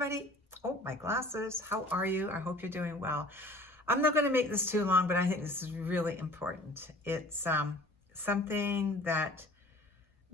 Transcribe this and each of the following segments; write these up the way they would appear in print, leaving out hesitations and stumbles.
everybody. Oh, my glasses. How are you? I hope you're doing well. I'm not going to make this too long, but I think this is really important. It's something that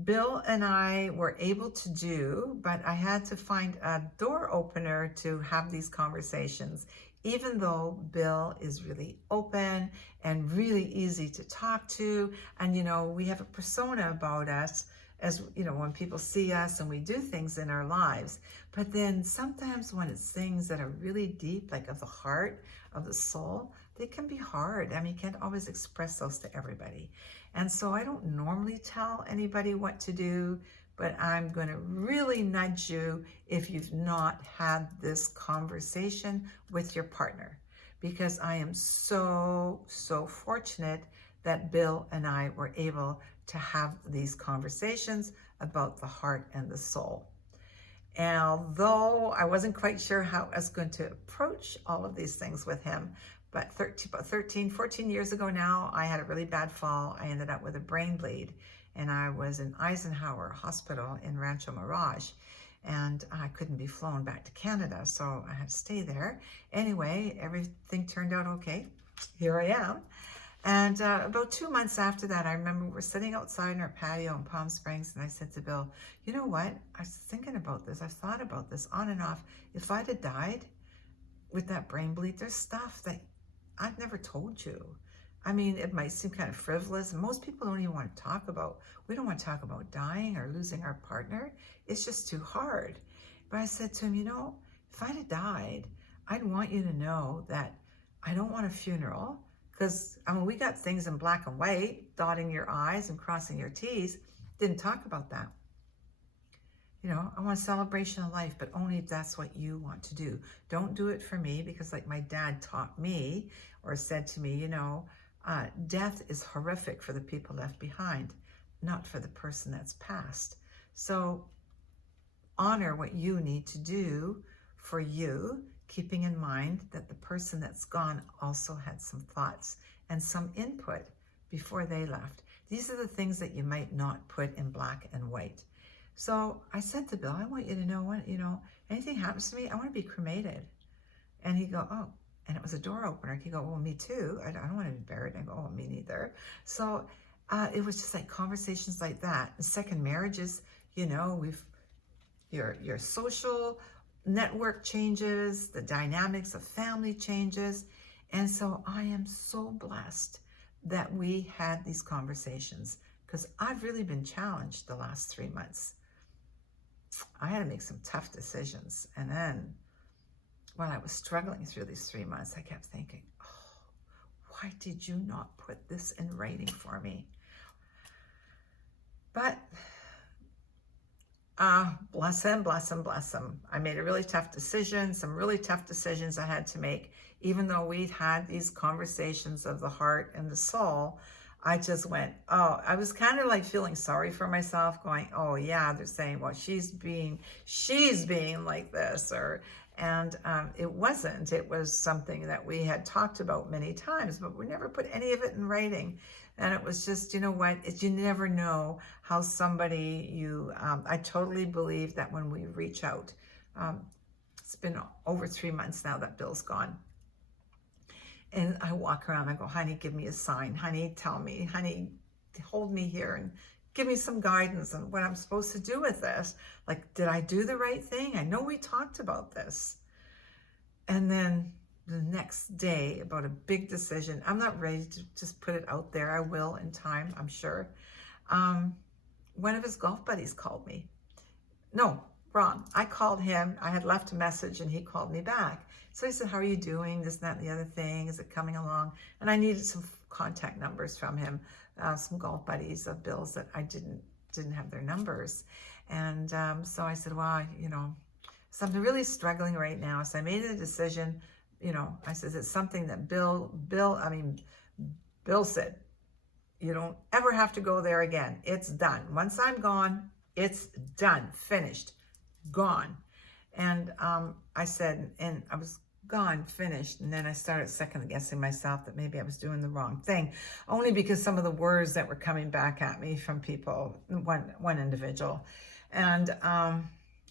Bill and I were able to do, but I had to find a door opener to have these conversations, even though Bill is really open and really easy to talk to. And, we have a persona about us as, when people see us and we do things in our lives. But then sometimes when it's things that are really deep, like of the heart, of the soul, they can be hard. I mean, you can't always express those to everybody. And so I don't normally tell anybody what to do, but I'm going to really nudge you if you've not had this conversation with your partner, because I am so fortunate that Bill and I were able to have these conversations about the heart and the soul. And although I wasn't quite sure how I was going to approach all of these things with him, but 14 years ago now, I had a really bad fall. I ended up with a brain bleed, and I was in Eisenhower Hospital in Rancho Mirage, and I couldn't be flown back to Canada, so I had to stay there. Anyway, everything turned out okay. Here I am. And about 2 months after that, I remember we're sitting outside in our patio in Palm Springs, and I said to Bill, you know what? I was thinking about this. I thought about this on and off. If I'd have died with that brain bleed, there's stuff that I've never told you. I mean, it might seem kind of frivolous. Most people don't even want to talk about, we don't want to talk about dying or losing our partner. It's just too hard. But I said to him, if I'd have died, I'd want you to know that I don't want a funeral, because we got things in black and white, dotting your I's and crossing your T's. Didn't talk about that. I want a celebration of life, but only if that's what you want to do. Don't do it for me, because like my dad taught me or said to me, death is horrific for the people left behind, not for the person that's passed. So honor what you need to do for you, keeping in mind that the person that's gone also had some thoughts and some input before they left. These are the things that you might not put in black and white. So I said to Bill, I want you to know what, anything happens to me, I want to be cremated. And he'd go, oh, and it was a door opener. He'd go, well, me too. I don't want to be buried. I go, oh, me neither. So it was just like conversations like that. And second marriages, your social network changes, the dynamics of family changes. And so I am so blessed that we had these conversations, because I've really been challenged the last 3 months. I had to make some tough decisions. And then when I was struggling through these 3 months, I kept thinking, oh, why did you not put this in writing for me? But bless him. I made a really tough decision, some really tough decisions I had to make. Even though we'd had these conversations of the heart and the soul, I just went, oh, I was kind of like feeling sorry for myself, going, oh yeah, they're saying, well, she's being like this, and it wasn't. It was something that we had talked about many times, but we never put any of it in writing. And it was just, you never know how somebody I totally believe that when we reach out, it's been over 3 months now that Bill's gone. And I walk around, I go, honey, give me a sign. Honey, tell me. Honey, hold me here and give me some guidance on what I'm supposed to do with this. Like, did I do the right thing? I know we talked about this. And then the next day, about a big decision, I'm not ready to just put it out there. I will in time, I'm sure. One of his golf buddies called me. No, wrong. I called him. I had left a message and he called me back. So he said, how are you doing? This, that, and the other thing. Is it coming along? And I needed some contact numbers from him, some golf buddies of Bill's that I didn't have their numbers. And so I said, well, so I'm really struggling right now. So I made a decision. I said, it's something that Bill said, you don't ever have to go there again. It's done. Once I'm gone, it's done, finished, gone. And I said, and I was gone, finished. And then I started second guessing myself that maybe I was doing the wrong thing, only because some of the words that were coming back at me from people, one individual. And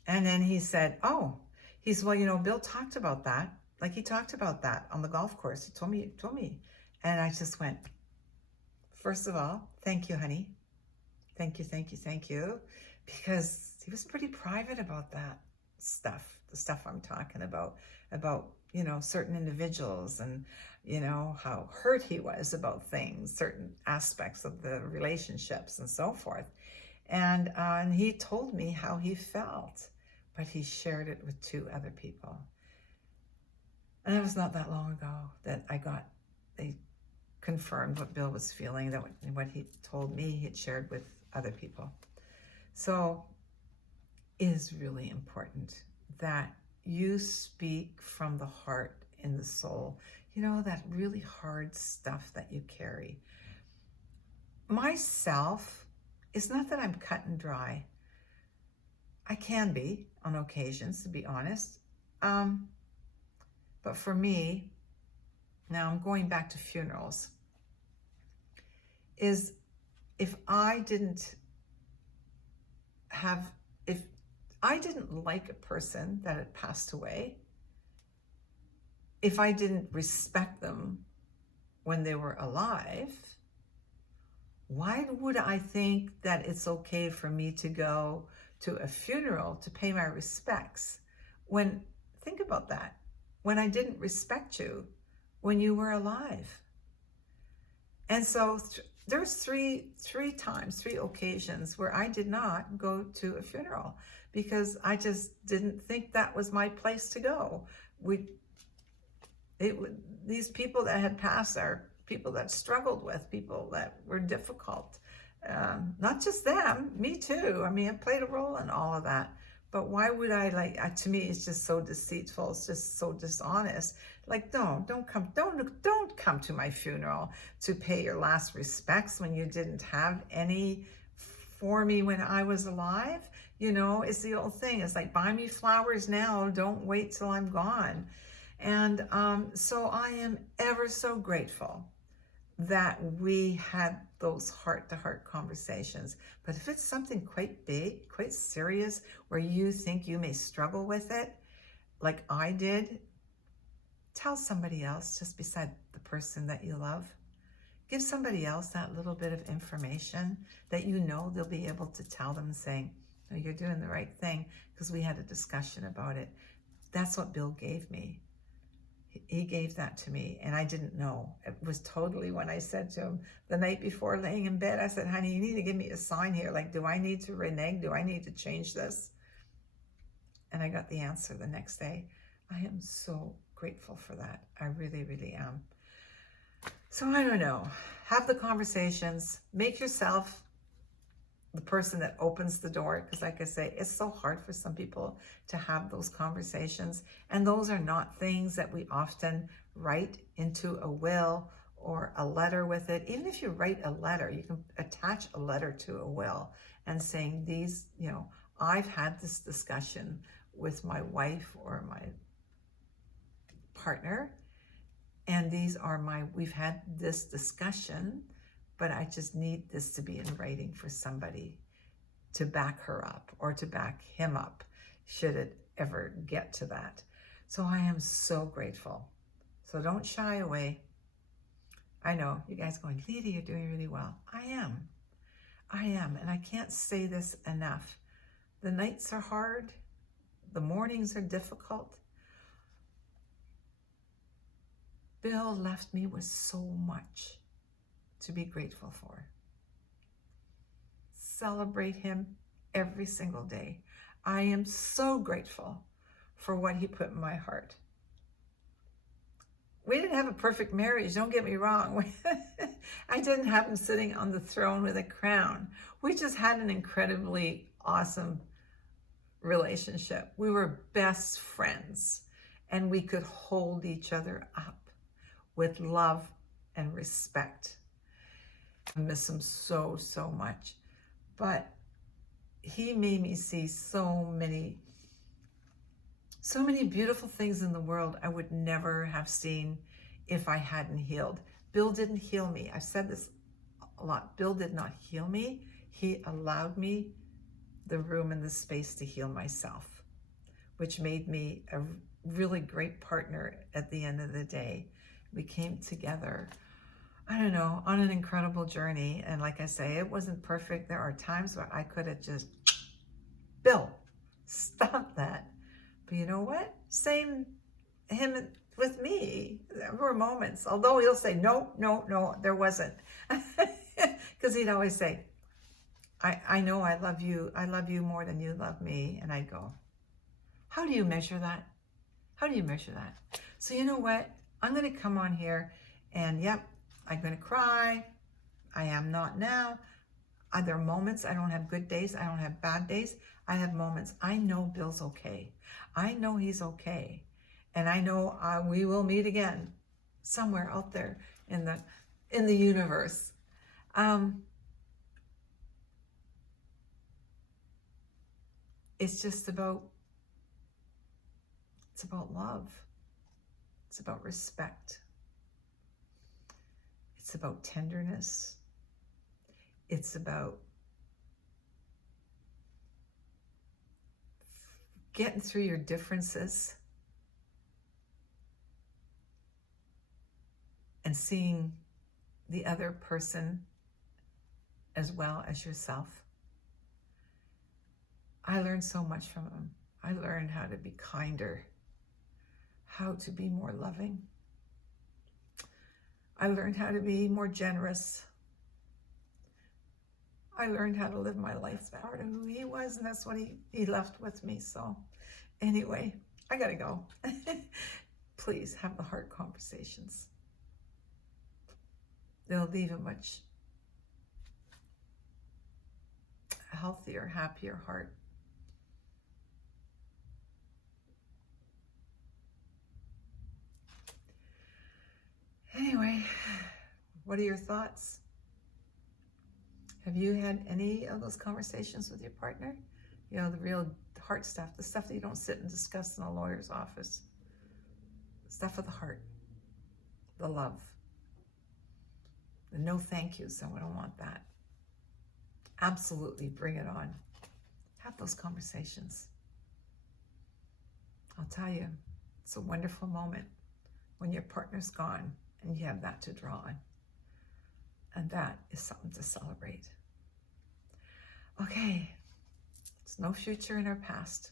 then he said, oh, He's, well, you know, Bill talked about that. Like, he talked about that on the golf course. He told me. And I just went, first of all, thank you, honey. Thank you. Because he was pretty private about that stuff, the stuff I'm talking about, you know, certain individuals and, you know, how hurt he was about things, certain aspects of the relationships and so forth. And he told me how he felt, but he shared it with 2 other people. And it was not that long ago that they confirmed what Bill was feeling, that what he told me he had shared with other people. So it is really important that you speak from the heart and the soul, you know, that really hard stuff that you carry. Myself, it's not that I'm cut and dry. I can be on occasions, to be honest. But for me, now I'm going back to funerals, is if I didn't like a person that had passed away, if I didn't respect them when they were alive, why would I think that it's okay for me to go to a funeral to pay my respects when, think about that, when I didn't respect you when you were alive? And so there's three occasions where I did not go to a funeral because I just didn't think that was my place to go. These people that had passed are people that struggled with, people that were difficult. Not just them, me too. I mean, I played a role in all of that. But why would I, to me, it's just so deceitful. It's just so dishonest. Like, don't come to my funeral to pay your last respects when you didn't have any for me when I was alive. You know, it's the old thing. It's like, buy me flowers now. Don't wait till I'm gone. And so I am ever so grateful that we had those heart-to-heart conversations. But if it's something quite big, quite serious, where you think you may struggle with it, like I did, tell somebody else just beside the person that you love. Give somebody else that little bit of information that you know they'll be able to tell them, saying, no, you're doing the right thing, because we had a discussion about it. That's what Bill gave me. He gave that to me, and I didn't know. It was totally when I said to him the night before laying in bed, I said, honey, you need to give me a sign here. Like, do I need to renege? Do I need to change this? And I got the answer the next day. I am so grateful for that. I really, really am. So I don't know. Have the conversations. Make yourself the person that opens the door, because like I say, it's so hard for some people to have those conversations, and those are not things that we often write into a will or a letter with it. Even if you write a letter, you can attach a letter to a will and saying, these, you know, I've had this discussion with my wife or my partner, and these are we've had this discussion, but I just need this to be in writing for somebody to back her up or to back him up, should it ever get to that. So I am so grateful. So don't shy away. I know you guys going, Liedy, you're doing really well. I am, and I can't say this enough. The nights are hard. The mornings are difficult. Bill left me with so much to be grateful for. Celebrate him every single day. I am so grateful for what he put in my heart. We didn't have a perfect marriage, don't get me wrong. I didn't have him sitting on the throne with a crown. We just had an incredibly awesome relationship. We were best friends, and we could hold each other up with love and respect. I miss him so, so much. But he made me see so many beautiful things in the world I would never have seen if I hadn't healed. Bill didn't heal me. I've said this a lot. Bill did not heal me. He allowed me the room and the space to heal myself. which made me a really great partner at the end of the day. We came together, I don't know, on an incredible journey. And like I say, it wasn't perfect. There are times where I could have just, Bill, stop that. But you know what? Same him with me. There were moments, although he'll say, no, no, no, there wasn't. Because he'd always say, I know I love you more than you love me. And I'd go, how do you measure that? How do you measure that? So you know what? I'm going to come on here and yep, I'm going to cry. I am not now. Are there moments I don't have good days? I don't have bad days. I have moments. I know Bill's okay. I know he's okay. And I know we will meet again somewhere out there in the universe. It's about love. It's about respect. It's about tenderness. It's about getting through your differences and seeing the other person as well as yourself. I learned so much from him. I learned how to be kinder, how to be more loving. I learned how to be more generous. I learned how to live my life. That's part of who he was, and that's what he left with me. So anyway, I gotta go. Please have the heart conversations. They'll leave a much healthier, happier heart. Anyway, what are your thoughts? Have you had any of those conversations with your partner? You know, the real heart stuff, the stuff that you don't sit and discuss in a lawyer's office. Stuff of the heart, the love, the no thank yous, so I don't want that. Absolutely, bring it on. Have those conversations. I'll tell you, it's a wonderful moment when your partner's gone and you have that to draw on. And that is something to celebrate. Okay, there's no future in our past.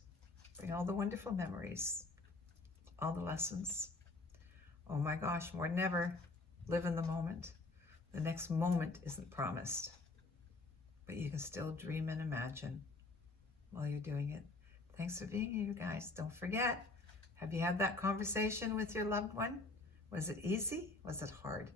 Bring all the wonderful memories, all the lessons. Oh my gosh, more than ever, live in the moment. The next moment isn't promised, but you can still dream and imagine while you're doing it. Thanks for being here, you guys. Don't forget, have you had that conversation with your loved one? Was it easy? Was it hard?